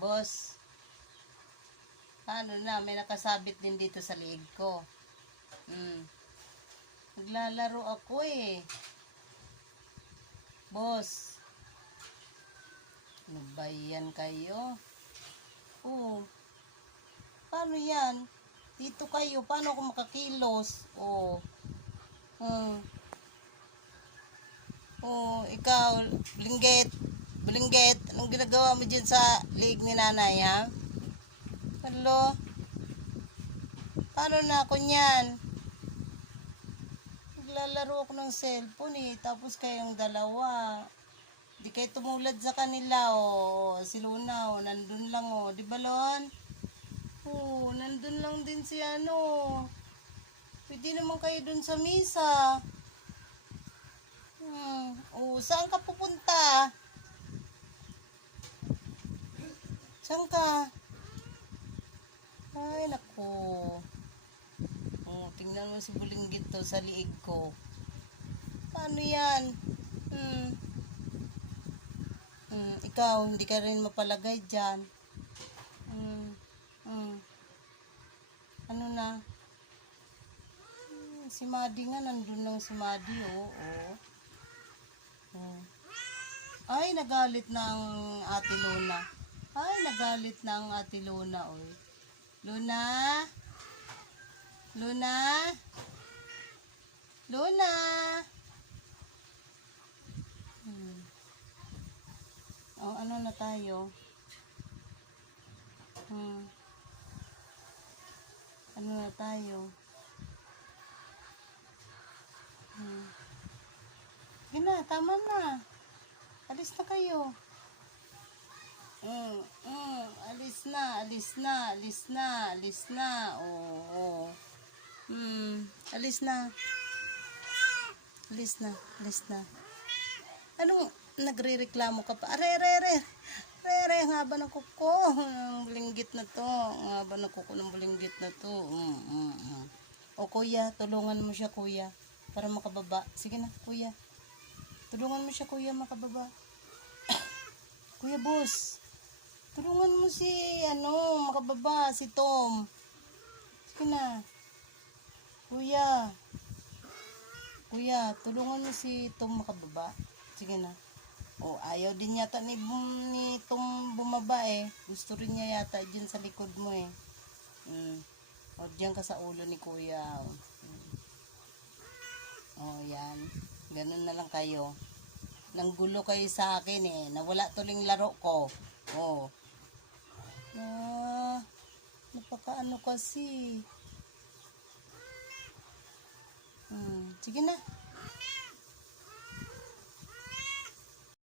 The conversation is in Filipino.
Boss, ano na, may nakasabit din dito sa liig ko. Naglalaro ako eh. Boss, ano ba yan kayo? Oo. Paano yan? Dito kayo, paano ako makakilos? Oo. Ikaw, Bulinggit, anong ginagawa mo dyan sa liig ni nanay, ha? Hello? Paano na ako niyan? Naglalaro ako ng cellphone eh, tapos kayong dalawa. Di kayo tumulad sa kanila, oh. Si Luna, oh, nandun lang, oh. Di ba, Lon? Oh, nandun lang din si ano. Pwede naman kayo dun sa misa. Oh, saan ka pupunta? Saan ka? Ay, naku. Oh, tingnan mo si Bulinggit to sa liig ko. Paano yan? Ikaw, hindi ka rin mapalagay dyan. Ano na? Si Madi nga, nandun lang si Madi, oh. Ay, nagalit na ang ate Luna. Ay, nagalit na ang ate Luna, oh. Luna? Luna? Luna? Oh, ano na tayo? Ano na tayo? Gina, tama na. Alis na kayo. Alis na, alis na, alis na, alis na. Oo. Alis na. Alis na, alis na. Anong nagrereklamo ka pa? Are, ang haba ng kuko ng bulinggit na to. Ang haba ng kuko ng bulinggit na to. O kuya, tulungan mo siya kuya. Para makababa. Sige na kuya. Tulungan mo siya kuya makababa. Kuya boss. Tulungan mo si makababa. Si Tom. Sige na. Kuya. Kuya, tulungan mo si Tom makababa. Sige na. Oh, ayaw din yata ni Tom bumaba eh. Gusto rin niya yata dyan sa likod mo eh. O, dyan ka sa ulo ni kuya. Oh, yan. Ganun na lang kayo. Nanggulo kayo sa akin eh. Nawala tuling laro ko. Oh. Napakaano kasi. Sige na.